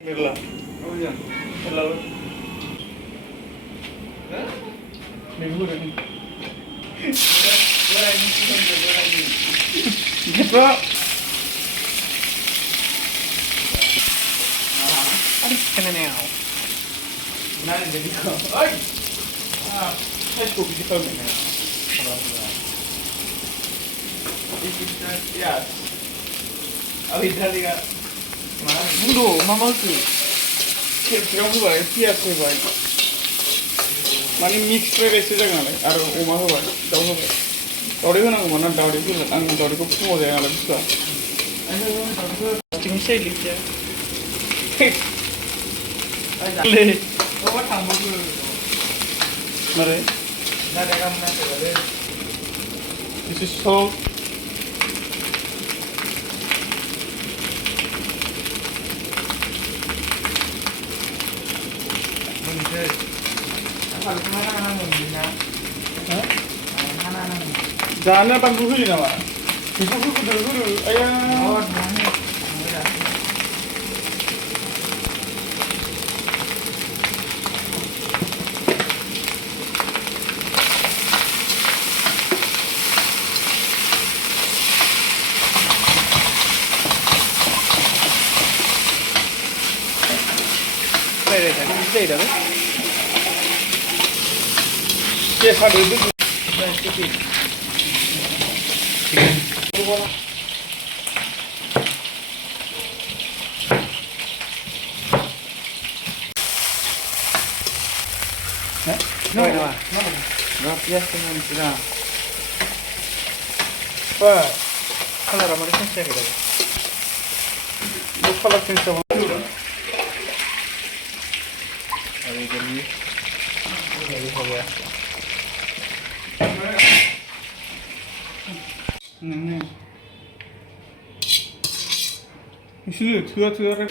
Mirla. Oh iya. Hello. Hah? Minggu ini. Gue lagi gue lagi. Gitu. Aduh, kena neo. Mana jadi kau? Oi. Ah, saya cukup gitu kan. Yes. Oh Italy ka. Mana? Mudo, mama tuh. Kamu baik, siap sih baik. Mana mix করে রেখেছে জায়গা নাই আর ওমা হবে দাও হবে দড়ি না মানে দড়ি কি আং দড়ি কো ফুমো যায় আলা বিস্তা স্টিং সেই লিখে লে Oh thambo ko. মারে Na daga mana ko le. this is salt Mungkin. Apa lu mana mungkin na? হ্যাঁ Mana mungkin. জানা বাঙ্গু হই না মা কিছু কিছু দরগুরু আয়া Oh mana? Mira. বাইরে থাকে দিতেই যাবে কে ছাড়বে দিদি হ্যাঁ No, no. no Gracias teman-teman. Wah, kalau ramai kan saya kira. Bukan lah sih sama tu. Ada jadi, jadi हो गया. इसलिए थोड़ा थोड़ा